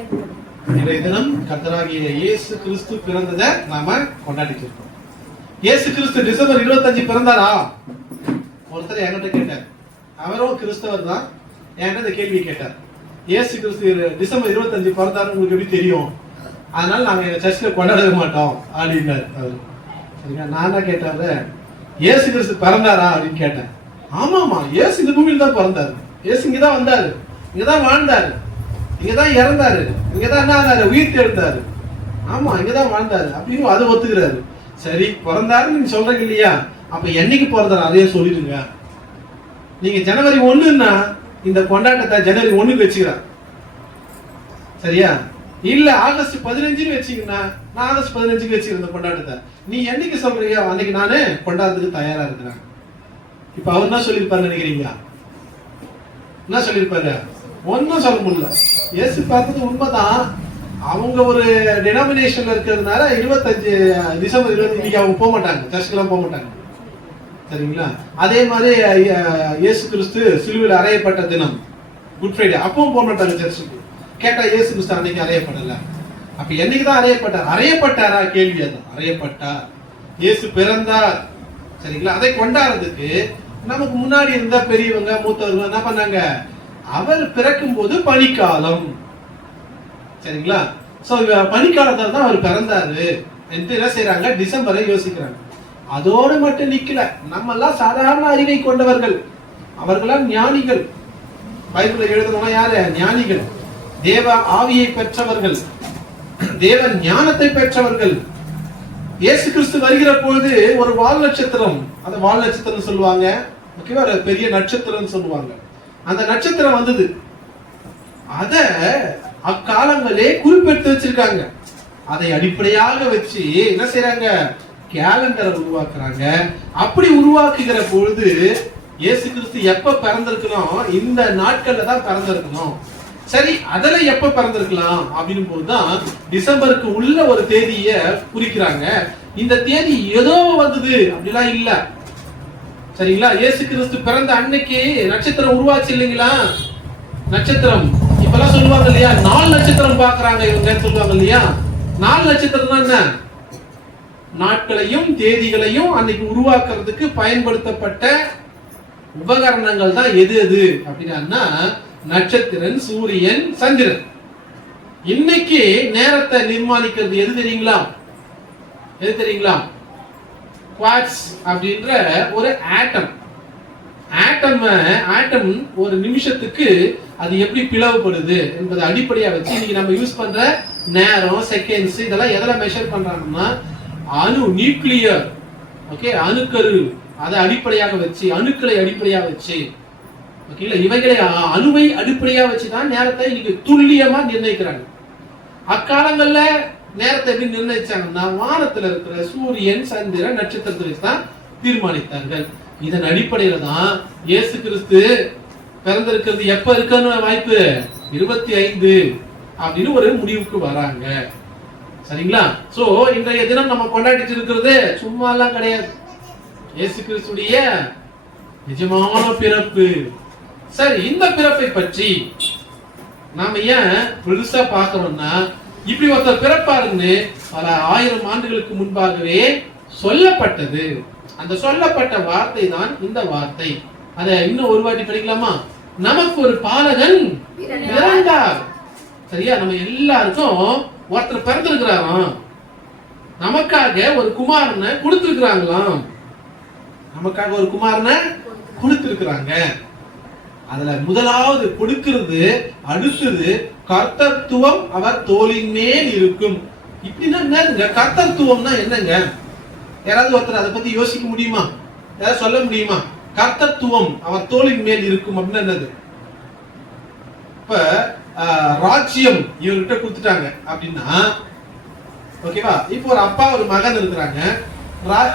இன்றைய தினம் கர்த்தராகிய இயேசு கிறிஸ்து பிறந்ததை நாம கொண்டாடிட்டு இருக்கோம். இயேசு கிறிஸ்து டிசம்பர் 25 பிறந்தாரா? ஒருத்தர் என்கிட்ட கேட்டார். அவரும் கிறிஸ்தவர் தான். என்கிட்ட இந்த கேள்வி கேட்டார். இயேசு கிறிஸ்து டிசம்பர் 25 பிறந்தாரு உங்களுக்கு எப்படி தெரியும்? அதனால நாங்க எங்க சர்ச்சில் கொண்டாடவே மாட்டோம் அப்படின்னாரு அவரு. சரிங்களா? நான் என்ன கேட்டாரு, இயேசு கிறிஸ்து பிறந்தாரா அப்படின்னு கேட்டேன். ஆமாமா, இயேசு இந்த பூமியில தான் பிறந்தாரு. இயேசு இங்கதான் வந்தாரு, இங்கதான் வாழ்ந்தாரு, இங்கதான் இறந்தாரு, இங்கதான் என்ன ஆனாரு, உயிர் தெழுந்தாரு. ஆமா, இங்கதான் வாழ்ந்தாரு அப்படின்னு அது ஒத்துக்கிறாரு. சரி, பிறந்தாருன்னு நீங்க சொல்றீங்க இல்லையா, அப்ப என்னைக்கு பிறந்தாரு அதையே சொல்லிடுங்க. நீங்க ஜனவரி 1ன்னா இந்த கொண்டாட்டத்தை ஜனவரி 1க்கு வச்சுக்கிறார், சரியா? இல்ல ஆகஸ்ட் 15 வச்சீங்கன்னா நான் ஆகஸ்ட் 15 வச்சுக்கிறேன் இந்த கொண்டாட்டத்தை. நீ என்னைக்கு சொல்றியோ அன்னைக்கு நானு கொண்டாடுறதுக்கு தயாரா இருக்கிறேன். இப்ப அவர் என்ன சொல்லியிருப்பாரு நினைக்கிறீங்களா? என்ன சொல்லியிருப்பாரு? ஒன்னும் சொல்ல முடியல. இயேசு பார்த்தது உண்மைதான். அவங்க ஒரு டினாமினேஷன்ல இருக்கிறதுனால 25 டிசம்பர் 25 அவங்க போக மாட்டாங்க, சர்ச்சுக்கெல்லாம் போக மாட்டாங்க, சரிங்களா? அதே மாதிரி இயேசு கிறிஸ்து சிலுவையில் அறையப்பட்ட தினம் குட் ஃப்ரைடே, அப்பவும் போக மாட்டாங்க சர்ச்சுக்கு. கேட்டா இயேசு கிறிஸ்து அன்னைக்கு அறையப்படல. அப்ப என்னைக்குதான் அறையப்பட்டார்? அறையப்பட்டாரா? கேள்வி அதான். அறையப்பட்டார், இயேசு பிறந்தார், சரிங்களா? அதை கொண்டாடுறதுக்கு நமக்கு முன்னாடி இருந்த பெரியவங்க மூத்தவர்கள் என்ன பண்ணாங்க? அவர் பிறக்கும் போது பனிக்காலம், சரிங்களா? சோ பனிக்காலத்துல தான் அவர் பிறந்தாரு என்று என்ன செய்யறாங்க? டிசம்பரை யோசிக்கிறாங்க. அதோடு மட்டும் நிக்கல. நம்ம எல்லாம் சாதாரண அறிவை கொண்டவர்கள், அவர்களாம் ஞானிகள். பைபிளை எழுதணும்னா யாரு? ஞானிகள், தேவ ஆவியை பெற்றவர்கள், தேவ ஞானத்தை பெற்றவர்கள். இயேசு கிறிஸ்து வருகிற பொழுது ஒரு வால் நட்சத்திரம், அந்த வால் நட்சத்திரம் சொல்லுவாங்க, ஓகேவா? பெரிய நட்சத்திரம் சொல்லுவாங்க. அந்த நட்சத்திரம் வந்தது. அத அக்காலங்களே குறிப்பிட்டு வச்சிருக்காங்க. அதை அடிப்படையாக வச்சு என்ன செய்யறாங்க? கேலண்டரை உருவாக்குறாங்க. அப்படி உருவாக்குகிற பொழுது இயேசு கிறிஸ்து எப்ப பிறந்திருக்கணும்? இந்த நாட்கள்ல தான் பிறந்திருக்கணும். சரி, அதுல எப்ப பிறந்திருக்கலாம் அப்படின்னு போதுதான் டிசம்பருக்கு உள்ள ஒரு தேதியை குறிக்கிறாங்க. இந்த தேதி ஏதோ வந்தது அப்படிலாம் இல்ல, சரிங்களா? இயேசு கிறிஸ்து பிறந்த அன்னைக்கு நட்சத்திரம் உருவாச்சு இல்லைங்களா? நட்சத்திரம் இப்பெல்லாம் சொல்லுவாங்க இல்லையா, 4 நட்சத்திரம் பாக்குறாங்க இவங்க சொல்லுவாங்க இல்லையா? 4 நட்சத்திரம் தான் என்ன? நாட்களையும் தேதிகளையும் அன்னைக்கு உருவாக்குறதுக்கு பயன்படுத்தப்பட்ட உபகரணங்கள் தான் எது எது அப்படின்னா நட்சத்திரன், சூரியன், சந்திரன். இன்னைக்கு நேரத்தை நிர்மாணிக்கிறது எது தெரியுங்களா? எது தெரியுங்களா? குவார்ட்ஸ் அப்படின்ற ஒரு ஆட்டம். ஆட்டம் ஒரு நிமிஷத்துக்கு அது எப்படி பிளவுபடுது என்பதை அடிப்படையா வச்சு இன்னைக்கு நம்ம யூஸ் பண்ற நேரம், செகண்ட்ஸ், இதெல்லாம் எதுல மெஷர் பண்றாங்கன்னா நியூக்ளியர், ஓகே, அணுக்கரு, அதை அடிப்படையாக வச்சு, அணுக்களை அடிப்படையாக வச்சு, ஓகேங்களா? இவைகளை அணுவை அடிப்படையா வச்சுதான் நேரத்தை இன்னைக்கு துல்லியமா நிர்ணயிக்கிறாங்க. அக்காலங்கள்ல நேரத்தை எப்படி நிர்ணயிச்சாங்கன்னா வானத்துல இருக்கிற சூரியன், சந்திரன், நட்சத்திரத்தை வச்சுதான் தீர்மானித்தார்கள். இதன் அடிப்படையில தான் இயேசு கிறிஸ்து பிறந்திருக்கிறது எப்ப இருக்குன்னு வாய்ப்பு 25 அப்படின்னு ஒரு முடிவுக்கு வராங்க, சரிங்களா? சோ இன்றைய தினம் நம்ம கொண்டாடிட்டு இருக்கிறது சும்மா எல்லாம் கிடையாது. இயேசு கிறிஸ்துடைய நிஜமான பிறப்பு. சரி, இந்த பிறப்பை பற்றி நாம ஏன் பெருசா பார்க்கிறோம்னா, இப்படி ஒருத்தர் பிறப்பாருன்னு பல 1000 ஆண்டுகளுக்கு முன்பாகவே சொல்லப்பட்டது. அந்த சொல்லப்பட்ட வார்த்தை தான் இந்த வார்த்தை. அதை இன்னும் ஒரு வாட்டி படிக்கலாமா? நமக்கு ஒரு பாலகன் பிறந்தார். சரியா? நம்ம எல்லாருக்கும் ஒருத்தர் பிறந்திருக்கிறாராம். நமக்காக ஒரு குமாரனை கொடுத்திருக்கிறாங்களாம். நமக்காக ஒரு குமாரனை கொடுத்திருக்கிறாங்க. அதுல முதலாவது கொடுக்கிறது, அடுத்தது கர்த்தத்துவம் அவர் தோளின் மேல் இருக்கும். இப்படின்னா என்னங்க கர்த்தத்துவம்னா? என்னங்க? யாராவது ஒருத்தர் அதை பத்தி யோசிக்க முடியுமா? யாராவது சொல்ல முடியுமா? கர்த்தத்துவம் அவர் தோளின் மேல் இருக்கும் அப்படின்னு என்னது? இப்ப ராஜ்யம் இவர்கிட்ட கொடுத்துட்டாங்க அப்படின்னா, ஓகேவா? இப்போ ஒரு அப்பா ஒரு மகன் இருக்கிறாங்க.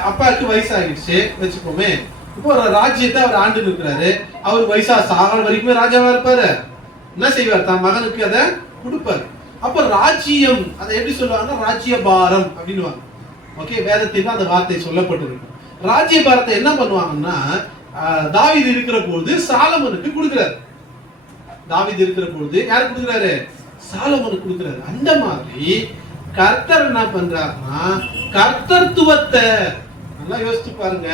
அப்பாவுக்கு வயசாகிடுச்சு வச்சுக்கோமே. இப்போ ஒரு ராஜ்யத்தை அவர் ஆண்டு இருக்கிறாரு. அவர் வயசா சாகர வரைக்குமே ராஜாவா இருப்பாரு. என்ன செய்வார்? தான் மகனுக்கு அதை கொடுப்பாரு. அப்ப ராஜ்யம் அதை எப்படி சொல்லுவாங்கன்னா ராஜ்ய பாரம் அப்படின்னு. ஓகே, வேதத்தில் அந்த வார்த்தை சொல்லப்பட்டிருக்கு. ராஜ்ய பாரத்தை என்ன பண்ணுவாங்கன்னா தாவீது இருக்கிற பொழுது சாலமோனுக்கு கொடுக்கிறார். தாவீது இருக்கிற பொழுது யாருக்கு கொடுக்கிறாரு? சாலமோனுக்கு கொடுக்கிறாரு. அந்த மாதிரி கர்த்தர் என்ன பண்றாருன்னா கர்த்தத்துவத்தை நல்லா யோசிச்சு பாருங்க.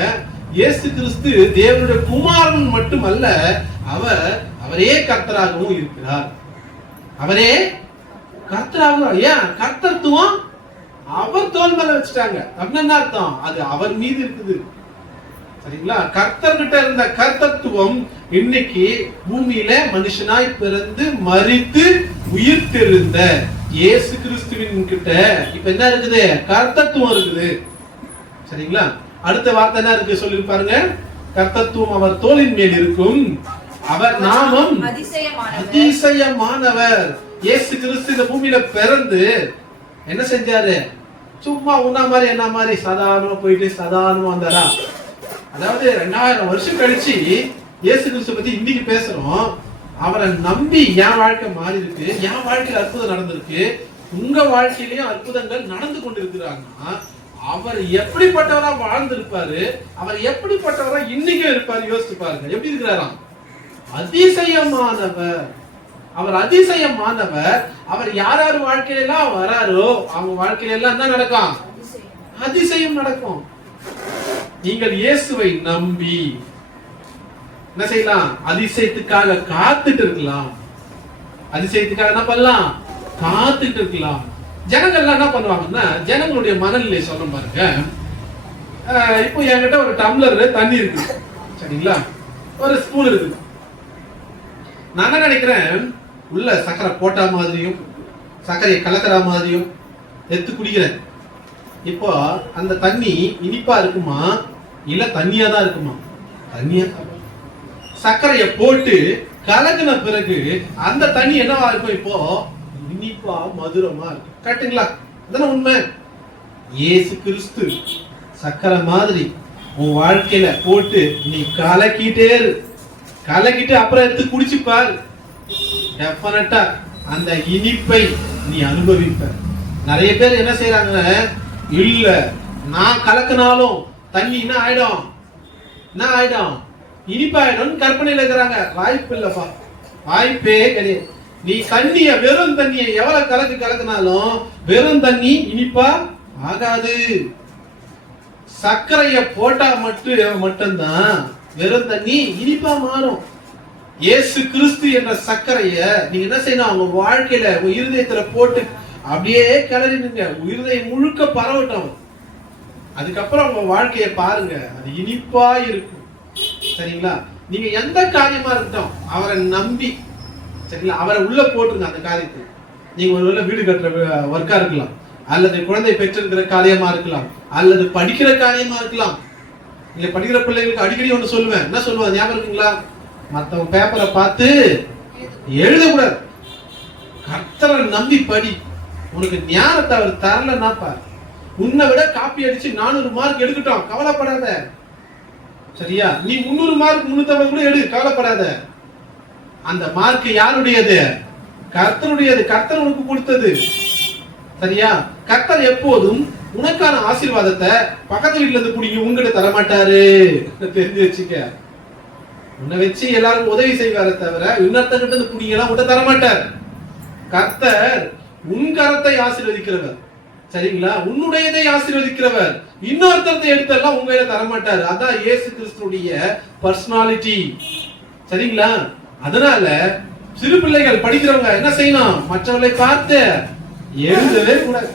இயேசு கிறிஸ்து தேவனுடைய குமாரன் மட்டுமல்ல, அவரே கர்த்தராகவும் இருக்கிறார். அவரே கர்த்தராகவும். ஏன் கர்த்தத்துவம் அவர் தோல் மேல வச்சுட்டாங்க அப்படின்னு என்ன அர்த்தம்? அது அவர் மீது இருக்குது. சரிங்களா? கர்த்தர்கிட்ட இருந்த கர்த்தத்துவம் இன்னைக்கு பூமியில மனுஷனாய் பிறந்து மரித்து உயிர் தெரிந்த இயேசு கிறிஸ்துவின் கிட்ட இப்ப என்ன இருக்குது? கர்த்தத்துவம் இருக்குது. சரிங்களா? அடுத்த வார்த்தை என்ன இருக்கு சொல்லி பாருங்க. கர்த்தத்துவம் அவர் தோளின் மேல் இருக்கும், அவர் நாமம் அதிசயமானவர். இயேசு கிறிஸ்து இந்த பூமியில பிறந்து என்ன செஞ்சாரு? சும்மா உன்ன மாதிரி என்ன மாதிரி சாதாரணமா போயிட்டு சாதாரணமா வந்தாரா? அதாவது 2000 வருஷம் கழிச்சு இயேசு கிறிஸ்து பத்தி இன்னைக்கு பேசுறோம். அவரை நம்பி என் வாழ்க்கை மாறி இருக்கு, என் வாழ்க்கையில அற்புதம் நடந்திருக்கு, உங்க வாழ்க்கையிலயும் அற்புதங்கள் நடந்து கொண்டிருக்கிறாங்கன்னா அவர் எப்படிப்பட்டவரா வாழ்ந்திருப்பாரு, அவர் எப்படிப்பட்டவரா இன்னைக்கும் இருப்பாரு. யோசிச்சு பாருங்க. எப்படி இருக்கிறாராம்? அதிசயமானவர். அவர் அதிசயமானவர். அவர் யார் யார் வாழ்க்கையில எல்லாம் வராரோ அவங்க வாழ்க்கையில எல்லாம் என்ன நடக்கும்? அதிசயம் நடக்கும். நீங்கள் இயேசுவை நம்பி என்ன செய்யலாம்? அதிசயத்துக்காக காத்துட்டு இருக்கலாம். அதிசயத்துக்காக என்ன பண்ணலாம்? காத்துட்டு இருக்கலாம். ஜனங்கள்லாம் என்ன பண்ணுவாங்கன்னா, ஜனங்களுடைய மனநிலை சொல்ல பாருங்க. இப்போ என்கிட்ட ஒரு டம்ளர் தண்ணி இருக்கு, சரிங்களா? ஒரு ஸ்பூன் இருக்கு. நான் என்ன நினைக்கிறேன், உள்ள சக்கரை போட்டா மாதிரியும் சர்க்கரையை கலக்கிற மாதிரியும் எடுத்து குடிக்கிறேன். இப்போ அந்த தண்ணி இனிப்பா இருக்குமா இல்ல தண்ணியா தான் இருக்குமா? தண்ணியா. சர்க்கரையை போட்டு கலக்கின பிறகு அந்த தண்ணி என்னவா இருக்கும்? இப்போ இனிப்பா மதுரமா இருக்கும். கரெக்டுங்களா? அதான உண்மை. இயேசு கிறிஸ்து சர்க்கரை மாதிரி உன் வாழ்க்கையில போட்டு நீ கலக்கிட்டே இரு. கலக்கிட்டு அப்புறம் எடுத்து குடிச்சு பாரு. டெஃபினட்டா அந்த இனிப்பை நீ அனுபவிப்ப. நிறைய பேர் என்ன செய்யறாங்க, இல்ல நான் கலக்கினாலும் தண்ணி என்ன ஆயிடும், என்ன ஆயிடும், இனிப்பாயிடும் கற்பனையில இருக்கிறாங்க. வாய்ப்பு இல்லப்பா, வாய்ப்பே கிடையாது. நீ தண்ணிய வெறும் தண்ணியை எவ்வளவு கலக்கினாலும் வெறும் தண்ணி இனிப்பா ஆகாது. சர்க்கரைய போட்டா மட்டும்தான் வெறும் தண்ணி இனிப்பா மாறும். இயேசு கிறிஸ்து என்ற சர்க்கரைய நீங்க என்ன செய்யணும்? அவங்க வாழ்க்கையில உங்க இருதயத்துல போட்டு அப்படியே கிளறினுங்க. இருதயம் முழுக்க பரவட்டும். அதுக்கப்புறம் உங்க வாழ்க்கைய பாருங்க, அது இனிப்பா இருக்கும். சரிங்களா? நீங்க எந்த காரியமா இருக்கட்டும் அவரை நம்பி, சரிங்களா, அவரை உள்ள போட்டுருங்க. அந்த காரியத்தை நீங்க ஒரு வீடு கட்டுற ஒர்க்கா இருக்கலாம், அல்லது குழந்தை பெற்றிருக்கிற காரியமா இருக்கலாம், அல்லது படிக்கிற காரியமா இருக்கலாம். நீங்க படிக்கிற பிள்ளைகளுக்கு அடிக்கடி ஒண்ணு சொல்லுவேன். என்ன சொல்லுவேன் ஞாபகம் இருக்குங்களா? மத்தவங்க பேப்பரை பார்த்து எழுதக்கூடாது. கர்த்தரை நம்பி படி. உனக்கு ஞானத்தை அவர் தரலன்னா பாரு. உன்னை விட காப்பி அடிச்சு 400 மார்க் எடுக்கட்டும், கவலைப்படாத. சரியா? நீ 300 மார்க் 350 கூட எடு, கவலைப்படாத. அந்த மார்க் யாருடையது? கர்த்தருடையது. கர்த்தர் உனக்கு கொடுத்தது. சரியா? கர்த்தர் எப்போதும் உனக்கான ஆசீர்வாதத்தை பக்கத்து வீட்டுல இருந்து பிடிங்க உங்ககிட்ட தரமாட்டாரு. தெரிஞ்சு வச்சுக்க. உன்னை வச்சு எல்லாரும் உதவி செய்வார தவிர இன்னொருத்தங்கிட்ட இருந்து பிடிங்கலாம் உன்கிட்ட தரமாட்டார். கர்த்தர் உன் கரத்தை ஆசீர்வதிக்கிறவர். சரிங்களா? உன்னுடையதை ஆசீர்வதிக்கிறவர். இன்னொருத்தரத்தை எடுத்தெல்லாம் உங்க தரமாட்டார். அதான் இயேசு கிறிஸ்துடைய பர்சனாலிட்டி. சரிங்களா? அதனால சிறு பிள்ளைகள் படிக்கிறவங்க என்ன செய்யணும்? மற்றவர்களை பார்த்து எழுதவே கூடாது.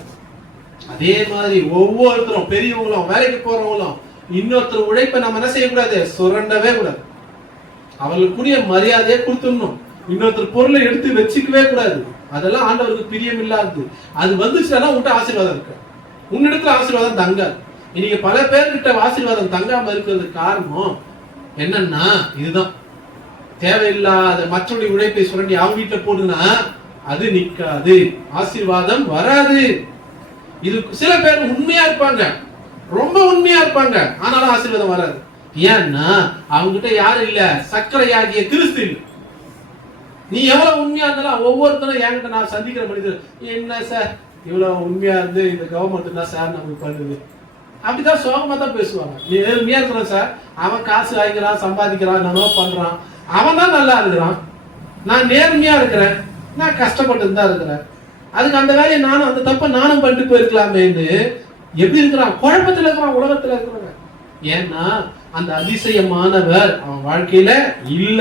அதே மாதிரி ஒவ்வொருத்தரும் பெரியவங்களும் வேலைக்கு போறவங்களும் இன்னொருத்தர் உழைப்பை நம்ம என்ன செய்யக்கூடாது? சுரண்டவே கூடாது. அவர்களுக்குரிய மரியாதையை கொடுத்துடணும். இன்னொருத்தர் பொருளை எடுத்து வச்சுக்கவே கூடாது. அதெல்லாம் ஆண்டவருக்கு பிரியம் இல்லாது. அது வந்துச்சுன்னா உன்கிட்ட ஆசீர்வாதம் இருக்கு, உன்னிடத்துல ஆசீர்வாதம் தங்காது. இன்னைக்கு பல பேர்கிட்ட ஆசீர்வாதம் தங்காம இருக்கிறதுக்கு காரணம் என்னன்னா இதுதான். தேவையில்லாத மற்றவருடைய உழைப்பை சுரண்டி அவங்க வீட்டுல போடுனா அது நிக்காது, ஆசீர்வாதம் வராது. இது சில பேர் உண்மையா இருப்பாங்க, ரொம்ப உண்மையா இருப்பாங்க, ஆனாலும் ஆசீர்வாதம் வராது. ஏன்னா அவங்க கிட்ட யாரும் இல்ல, சர்க்கரையாகிய கிறிஸ்து இல்ல. நீ எவ்வளவு உண்மையா இருந்தாலும் ஒவ்வொருத்தரும் என்கிட்ட நான் சந்திக்கிற மனிதர், என்ன சார் இவ்வளவு உண்மையா இருந்து இந்த கவர்மெண்ட் தான் சார் நமக்கு பண்ணுது, அப்படிதான் சோகமா தான் பேசுவாங்க. நீ நேர்மையா இருக்கிற சார், அவன் காசு வாங்கிக்கிறான், சம்பாதிக்கிறான், என்னோ பண்றான், அவன் தான் நல்லா இருக்கிறான், நான் நேர்மையா இருக்கிறேன், நான் கஷ்டப்பட்டு தான் இருக்கிறேன், அதுக்கு அந்த வேலையை நானும் அந்த தப்ப நானும் பண்ணிட்டு போயிருக்கலாமேன்னு எப்படி இருக்கிறான்? குழப்பத்துல இருக்கிறான், உலகத்துல இருக்கிறவங்க. ஏன்னா அந்த அதிசயமானவர் அவன் வாழ்க்கையில இல்ல.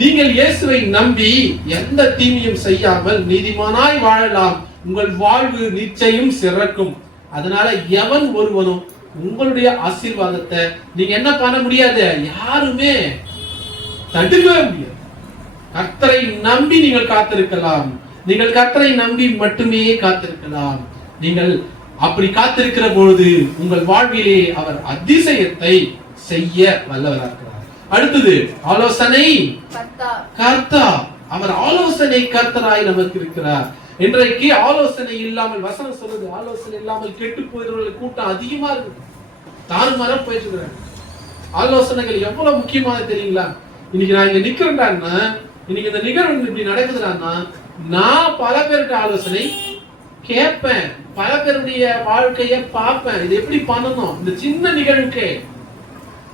நீங்கள் இயேசுவை நம்பி எந்த தீமையும் செய்யாமல் நீதிமானாய் வாழலாம், உங்கள் வாழ்வு நிச்சயம் சிறக்கும். அதனால எவன் ஒருவனும் உங்களுடைய ஆசீர்வாதத்தை நீங்க என்ன பண்ண முடியாது, யாருமே தடுக்கவே முடியாது. கர்த்தரை நம்பி நீங்கள் காத்திருக்கலாம், நீங்கள் கர்த்தரை நம்பி மட்டுமே காத்திருக்கலாம். நீங்கள் அப்படி காத்திருக்கிற பொழுது உங்கள் வாழ்விலே அவர் அதிசயத்தை செய்ய வல்லவராக இருக்கிறார். அடுத்தது ஆலோசனை கர்த்தா. அவர் ஆலோசனை கர்த்தராய் நமக்கு இருக்கிறார். இன்றைக்கு ஆலோசனை இல்லாமல், வசனம் சொல்லுது, ஆலோசனை இல்லாமல் கெட்டு போயிருவர்கள் கூட்டம் அதிகமா இருக்கு. தாறுமாறம் போயிட்டு இருக்கிறாங்க. ஆலோசனைகள் எவ்வளவு முக்கியமானது தெரியுங்களா? இன்னைக்கு நான் இங்க நிக்கிறேன்டான்னா, இன்னைக்கு இந்த நிகழ்வு இப்படி நடக்குதுன்னா, நான் பல பேருக்கு ஆலோசனை கேட்பேன், பல பேருடைய வாழ்க்கைய பார்ப்பேன், இது எப்படி பண்ணணும். இந்த சின்ன நிகழ்வுக்கு,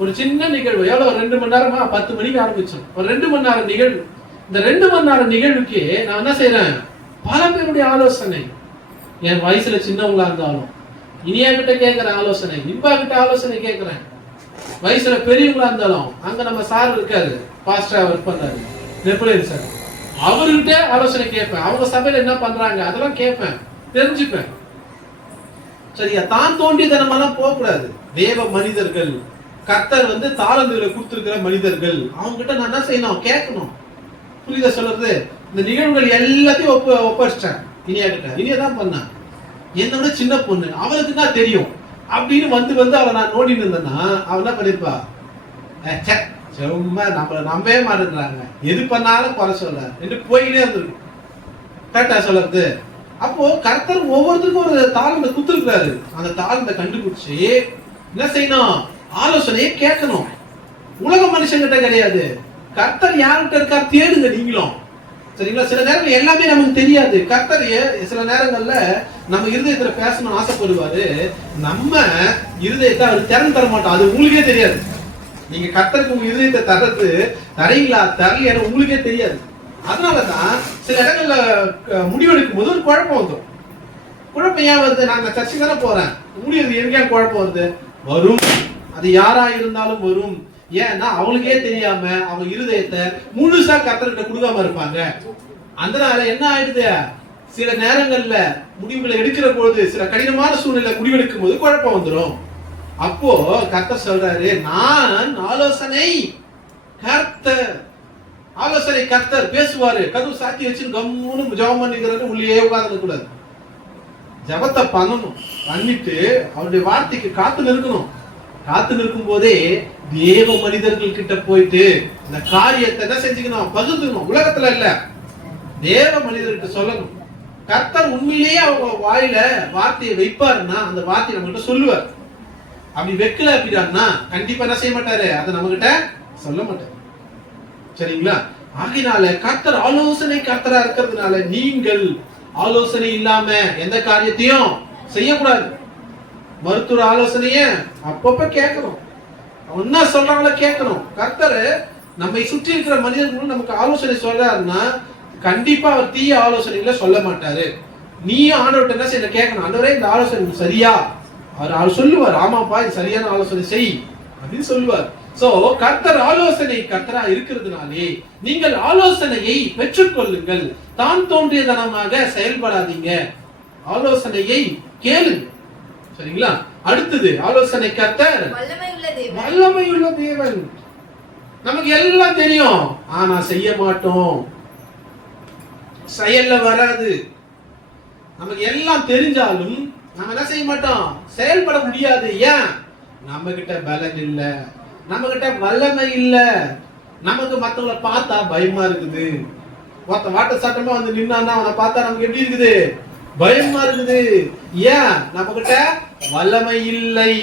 ஒரு சின்ன நிகழ்வு எவ்வளவு 2 மணி நேரமா, 10 மணிக்கு ஆரம்பிச்சோம், ஒரு 2 மணி நேரம் நிகழ்வு. இந்த 2 மணி நேரம் நிகழ்வுக்கு நான் என்ன செய்யறேன், பல பேருடைய ஆலோசனை. என் வயசுல சின்னவங்களா இருந்தாலும் இனியா கிட்ட கேட்கிறேன் ஆலோசனை, இன்பா கிட்ட ஆலோசனை கேட்கிறேன். வயசுல பெரியவங்களா இருந்தாலும் அங்க நம்ம சார் இருக்காரு, பாஸ்டரா ஒர்க் பண்றாரு நெப்போலியன் சார், அவர்கிட்ட ஆலோசனை கேட்பேன். அவங்க சபையில என்ன பண்றாங்க அதெல்லாம் கேட்பேன், தெரிஞ்சுப்பேன். சரியா? தான் தோண்டித்தனமெல்லாம் போக கூடாது. தேவ மனிதர்கள், கர்த்தர் தாளந்துகளை கொடுத்திருக்கிற மனிதர்கள், அவங்க கிட்ட நான் என்ன செய்யணும், கேட்கணும். புரியுதா சொல்றது? இந்த நிகழ்வுகள் எல்லாத்தையும் ஒப்படைச்சிட்டேன் இனியா கிட்ட. இனியா தான் பண்ணேன், என்னோட சின்ன பொண்ணு, அவளுக்கு தான் தெரியும் அப்படின்னு அவளை நான் நோண்டிட்டு இருந்தேன்னா அவன் என்ன பண்ணிருப்பா, சும்மா நம்மள நம்பவே மாட்டேன்றாங்க, எது பண்ணாலும் குறை சொல்ற என்று போயிட்டே இருந்திருக்கு. கரெக்டா சொல்றது? அப்போ கர்த்தர் ஒவ்வொருத்தருக்கும் ஒரு தாளந்தை குத்துருக்காரு. அந்த தாளந்தை கண்டுபிடிச்சு என்ன செய்யணும், ஆலோசனையை கேட்கணும். உலக மனுஷங்கிட்ட கிடையாது, கர்த்தர் யார்கிட்ட இருக்கார் தேடுங்க நீங்களும். சரிங்களா? சில நேரங்கள் எல்லாமே நமக்கு தெரியாது. கர்த்தர் சில நேரங்கள்ல நம்ம இருதயத்துல பேசணும்னு ஆசைப்படுவாரு, நம்ம இருதயத்தை அவர் திறந்து தர மாட்டோம், அது உங்களுக்கே தெரியாது. நீங்க கர்த்தருக்கு உங்க இருதயத்தை தரீங்களா தரலையா உங்களுக்கே தெரியாது. அதனாலதான் சில இடங்கள்ல முடிவெடுக்கும் போது ஒரு குழப்பம் வந்துடும். குழப்பம் ஏன் வருது? நாங்க சர்ச்சைக்கு தானே போறேன், முடிவு எங்க குழப்பம் வருது? வரும், அது யாரா இருந்தாலும் வரும். ஏன்னா அவங்களுக்கே தெரியாம அவங்க இருதயத்தை முழுசா கர்த்தர்கிட்ட கொடுக்காம இருப்பாங்க. அதனால என்ன ஆயிடுது, சில நேரங்கள்ல முடிவுகளை எடுக்கிற பொழுது, சில கடினமான சூழ்நிலை முடிவெடுக்கும் போது குழப்பம் வந்துடும். அப்போ கர்த்தர் சொல்றாரு, நான் ஆலோசனை கர்த்தர். ஆலோசனை கர்த்தர் பேசுவாரு, கதவு சாத்தி வச்சு கம்முன்னு ஜெபம் பண்ணிக்கிறது, உள்ளே உட்கார்ந்து கூடாது. ஜெபத்தை பண்ணணும், பண்ணிட்டு அவருடைய வார்த்தைக்கு காத்து நிற்கணும். காத்து நிற்கும் போதே தேவ மனிதர்கள் கிட்ட போயிட்டு இந்த காரியத்தை என்ன செஞ்சுக்கணும், பகிர்ந்துக்கணும். உலகத்துல இல்ல, தேவ மனிதர்கிட்ட சொல்லணும். கர்த்தர் உண்மையிலேயே அவங்க வாயில வார்த்தையை வைப்பாருன்னா அந்த வார்த்தையை நம்ம கிட்ட சொல்லுவார். அப்படி வைக்கல அப்படின்னா கண்டிப்பா என்ன செய்ய மாட்டாரு, அதை நம்ம கிட்ட சொல்ல மாட்டாரு. சரிங்களா? ஆகினால கர்த்தர் ஆலோசனை கர்த்தரா இருக்கிறதுனால நீங்கள் ஆலோசனை இல்லாம எந்த காரியத்தையும் செய்யக்கூடாது. மருத்துவ ஆலோசனைய அப்பப்ப கேட்கணும், என்ன சொல்றாங்களோ கேட்கணும். கர்த்தர் நம்மை சுற்றி இருக்கிற மனிதர்களும் நமக்கு ஆலோசனை சொல்றாருன்னா கண்டிப்பா அவர் தீய ஆலோசனைகளை சொல்ல மாட்டாரு. நீயும் ஆண்டவர்கிட்ட என்ன செய்ய கேட்கணும், ஆண்டவரே இந்த ஆலோசனை சரியா? அவர் சொல்லுவார், ஆமாப்பா இது சரியான ஆலோசனை செய் அப்படின்னு சொல்லுவார். சோ கர்த்தர் ஆலோசனை கர்த்தரா இருக்கிறதுனாலே நீங்கள் ஆலோசனையை பெற்றுக்கொள்ளுங்கள், தான் தோன்றியதனமாக செயல்படாதீங்க, ஆலோசனையை கேளுங்க. சரிங்களா? அடுத்தது ஆலோசனை கர்த்தர் வல்லமையுள்ள தேவன். நமக்கு எல்லாம் தெரியும், ஆனா செய்ய மாட்டோம், செயல்ல வராது. நமக்கு எல்லாம் தெரிஞ்சாலும் நம்ம என்ன செய்ய மாட்டோம், செயல்பட முடியாது. ஏன்? நம்ம கிட்ட பலன் இல்ல, நம்ம கிட்ட வல்லமை இல்ல, நமக்கு மத்தவங்களை பார்த்தா பயமா இருக்குது. வாட்ட சட்டமா நின்னா அவனை பார்த்தா நமக்கு எப்படி இருக்குது, பயமா இருக்குது. ஏன்? நம்ம கிட்ட வல்லமை இல்லை.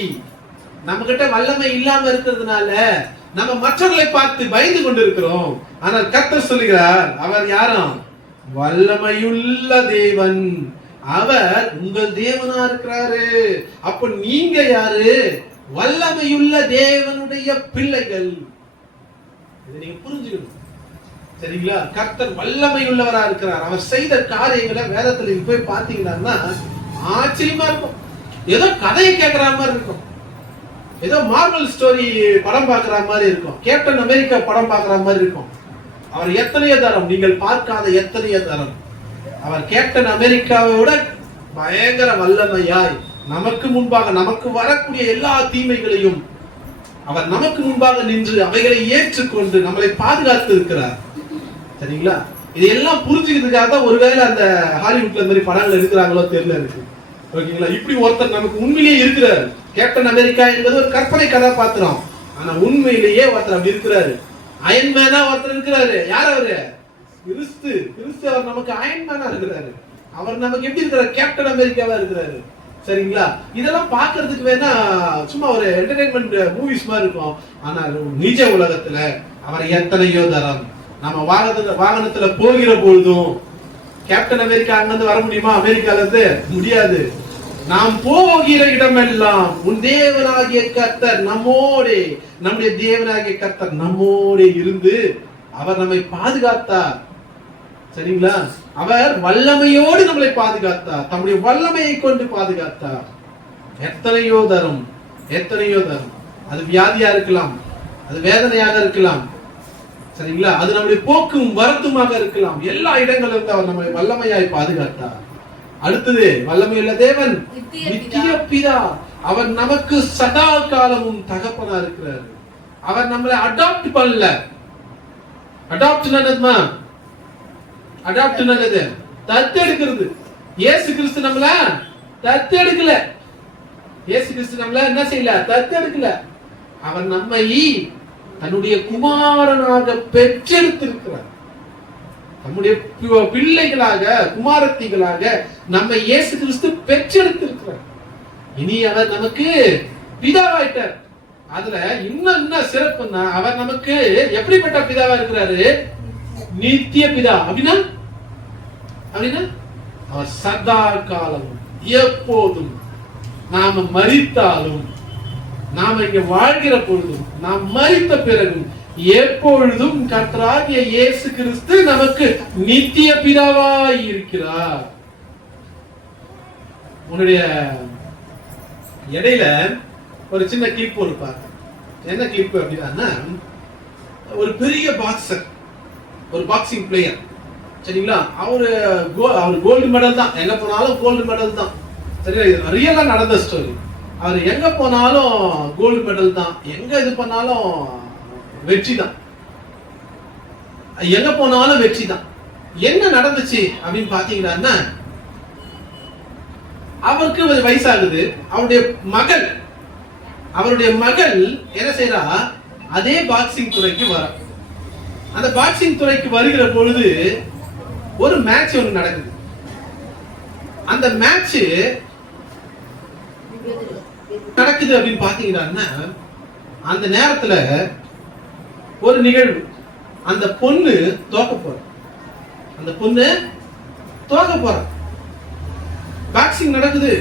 நம்ம கிட்ட வல்லமை இல்லாம இருக்கிறதுனால நம்ம மற்றவர்களை பார்த்து பயந்து கொண்டு இருக்கிறோம். ஆனால் கர்த்தர் சொல்லுகிறார், அவர் யாரும் வல்லமையுள்ள தேவன், அவர் உங்கள் தேவனா இருக்கிறாரு. அப்ப நீங்க யாரு? வல்லமையுள்ள தேவனுடைய பிள்ளைகள். இதை நீங்க புரிஞ்சுக்கணும். சரிங்களா? கர்த்தர் வல்லமை உள்ளவரா இருக்கிறார். அவர் செய்த காரியங்களை வேதத்துல போய் பாத்தீங்கன்னா ஆச்சரியமா இருக்கும். ஏதோ கதையை கேட்கிற மாதிரி இருக்கும், ஏதோ மார்வல் ஸ்டோரி படம் பார்க்கிற மாதிரி இருக்கும், கேப்டன் அமெரிக்கா படம் பார்க்கிற மாதிரி இருக்கும். அவர் எத்தனையோ தரம் நீங்கள் பார்க்காத எத்தனையோ தரம் அவர் கேப்டன் அமெரிக்காவோட பயங்கர வல்லமையாய் நமக்கு முன்பாக நமக்கு வரக்கூடிய எல்லா தீமைகளையும் அவர் நமக்கு முன்பாக நின்று அவைகளை ஏற்றுக்கொண்டு நம்மளை பாதுகாத்து இருக்கிறார். சரிங்களா? இதெல்லாம் புரிஞ்சுக்கிறதுக்காக தான் ஒருவேளை அந்த ஹாலிவுட்ல இந்த மாதிரி படங்கள் எடுக்கிறாங்களோ தெரியல இருக்கு. ஓகேங்களா? இப்படி ஒருத்தர் நமக்கு உண்மையிலேயே இருக்கிறார். கேப்டன் அமெரிக்கா என்பது ஒரு கற்பனை கதாபாத்திரம், ஆனா உண்மையிலேயே ஒருத்தர் அப்படி இருக்கிறாரு. அயன்மேனா ஒருத்தர் இருக்கிறாரு. யார் அவரு? கிறிஸ்து. அவர் நமக்கு அயன்மேனா இருக்கிறாரு. அவர் நமக்கு எப்படி இருக்கிறார்? கேப்டன் அமெரிக்காவா இருக்கிறாரு. சரிங்களா? இதெல்லாம் பாக்குறதுக்கு வேணா சும்மா ஒரு என்டர்டைன்மெண்ட் மூவிஸ் மாதிரி இருக்கும். ஆனா நிஜ உலகத்துல அவர் எத்தனையோ தரம் நம்ம வாகனத்துல போகிற பொழுதும் கேப்டன் அமெரிக்கா அங்கிருந்து வர முடியுமா? அமெரிக்கால இருந்து முடியாது. நாம் போகிற இடமெல்லாம் உன் தேவனாகிய கர்த்தர் நம்மோடே, நம்முடைய தேவனாகிய கர்த்தர் நம்மோடே இருந்து அவர் நம்மை பாதுகாத்தார். சரிங்களா? அவர் வல்லமையோடு நம்மளை பாதுகாத்தார், தம்முடைய வல்லமையை கொண்டு பாதுகாத்தார். எத்தனையோ தரம், எத்தனையோ தரம். அது வியாதியா இருக்கலாம், அது வேதனையாக இருக்கலாம், சரிங்களா? அது நம்முடைய போக்கும் வரத்துமாக இருக்கலாம். எல்லா இடங்களிலும் அவர் நம்மை வல்லமையாய் பாதுகாத்தார். அடுத்தது வல்லமையுள்ள தேவன் நித்திய பிதா. அவர் நமக்கு சதா காலமும் தகப்பனா இருக்கிறார். அவர் நம்மளை அடாப்ட் பண்ணல. அடாப்ட் என்னதுமா? அடாப்ட் என்னது? தத்தெடுக்கிறது. இயேசு கிறிஸ்து நம்மள தத்தெடுக்கல. இயேசு கிறிஸ்து நம்மள என்ன செய்யல? தத்தெடுக்கல. அவர் நம்மை தன்னுடைய குமாரனாக பெற்றெடுத்திருக்கிறார். நம்முடைய பிள்ளைகளாக, குமாரத்திகளாக நம்மை இயேசு கிறிஸ்து பெற்றெடுத்திருக்கிறார். இனி அவர் நமக்கு பிதாவாயிட்டார். அதுல இன்னும் என்ன சிறப்புன்னா, அவர் நமக்கு எப்படிப்பட்ட பிதாவா இருக்கிறாரு? நித்திய பிதா. அப்படின்னா அவர் சதா காலமும் எப்போதும், நாம மரித்தாலும், நாம இங்க வாழ்கிற பொழுதும், நாம் மரித்த பிறகும் எப்பொழுதும் கர்த்தராகிய இயேசு கிறிஸ்து நமக்கு நித்திய பிதாவாய் இருக்கிறார். உன்னுடைய இடையில ஒரு சின்ன கிளிப் ஒன்று பார்த்தேன். என்ன கிளிப் அப்படின்னா, ஒரு பெரிய பாக்ஸர், ஒரு பாக்ஸிங் பிளேயர், சரிங்களா? அவரு கோல்டு மெடல் தான், எங்க போனாலும் கோல்டு மெடல் தான். சரிங்களா? இது ரியலா நடந்த ஸ்டோரி. அவர் எங்க போனாலும் கோல்டு மெடல் தான், எங்க இது பண்ணாலும் வெற்றி தான், எங்க போனாலும் வெற்றி தான். என்ன நடந்துச்சு அப்படின்னு பாத்தீங்கன்னா, அவருக்கு வயசாகுது. அவருடைய மகள் என்ன செய்யறா? அதே பாக்ஸிங் துறைக்கு வர. அந்த பாக்ஸிங் துறைக்கு வருகிற பொழுது ஒரு மேட்ச் ஒன்று நடக்குது. அந்த மேட்ச் நடக்குது அப்படின்னு பாத்தீங்கன்னா, அந்த நேரத்துல ஒரு நிகழ்வு, அந்த பொண்ணு தோக்க போற. பாக்ஸிங் நடக்குது,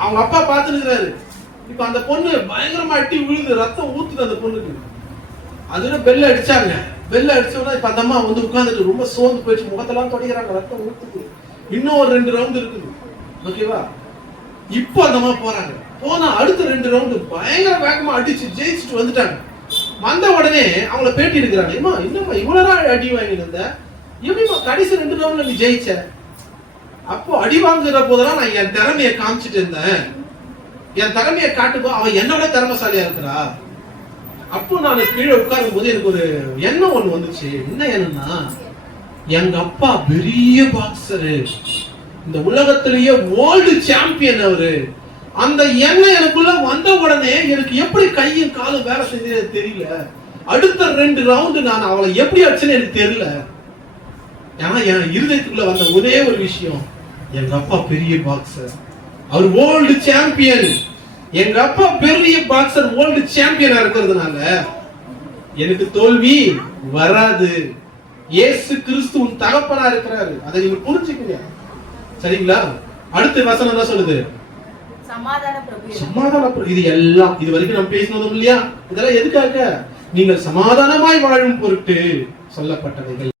அவங்க அப்பா பார்த்துருக்கிறாரு. இப்ப அந்த பொண்ணு பயங்கரமா அட்டி விழுது, ரத்தம் ஊத்துது அந்த பொண்ணுக்கு. அதுல பெல்ல அடிச்சாங்க. பெல்ல அடிச்சோம்னா இப்ப அந்த அம்மா வந்து உட்கார்ந்துட்டு ரொம்ப சோர்ந்து போயிடுச்சு, முகத்தெல்லாம் தொடங்கிறாங்க, ரத்தம் ஊத்துது. இன்னும் ஒரு 2 ரவுண்ட் இருக்குது. ஓகேவா? இப்போ அந்த அம்மா போறாங்க. போனா அடுத்த 2 ரவுண்டு பயங்கர வேகமா அடிச்சு ஜெயிச்சுட்டு வந்துட்டாங்க. வந்த உடனே அவங்கள பேட்டி எடுக்கிறாங்க. என்னம்மா இவ்வளவு நாள் அடி வாங்கிட்டு இருந்த, எப்படிமா கடைசி 2 ரவுண்ட்ல நீ ஜெயிச்ச? அப்போ அடி வாங்குற போதெல்லாம் நான் என் திறமையை காமிச்சிட்டு இருந்தேன். என் திறமையை காட்டுப்போ அவன் என்னோட திறமைசாலியா இருக்கிறா. அப்போ நான் கீழே உட்காரும் போது எனக்கு ஒரு எண்ணம் ஒண்ணு வந்துச்சு. என்ன எண்ணம்னா, எங்க அப்பா பெரிய பாக்ஸரு, இந்த உலகத்திலேயே வேர்ல்டு சாம்பியன் அவரு. அந்த எண்ணம் எனக்குள்ள வந்த உடனே எனக்கு எப்படி கையும் காலும் வேலை செஞ்சது தெரியல. அடுத்த 2 ரவுண்டு நான் அவளை எப்படி அடிச்சேன்னு எனக்கு தெரியல. ஏன்னா என் இருதயத்துக்குள்ள வந்த ஒரே ஒரு விஷயம், எங்க அப்பா பெரிய பாக்ஸர், அவர் வேர்ல்டு சாம்பியன். எங்க அப்பா பெரிய பாக்ஸர், வேர்ல்டு சாம்பியனா இருக்கிறதுனால எனக்கு தோல்வி வராது. இயேசு கிறிஸ்து உன் தகப்பனா இருக்கிறாரு, அதை நீங்க புரிஞ்சுக்கங்க. சரிங்களா? அடுத்த வசனம் என்ன சொல்லுது? சமாதான பிரபு. இது எல்லாம் இது வரைக்கும் நம்ம பேசினதும் இல்லையா? இதெல்லாம் எதுக்காக? நீங்கள் சமாதானமாய் வாழும் பொருட்டு சொல்லப்பட்டவைகள்.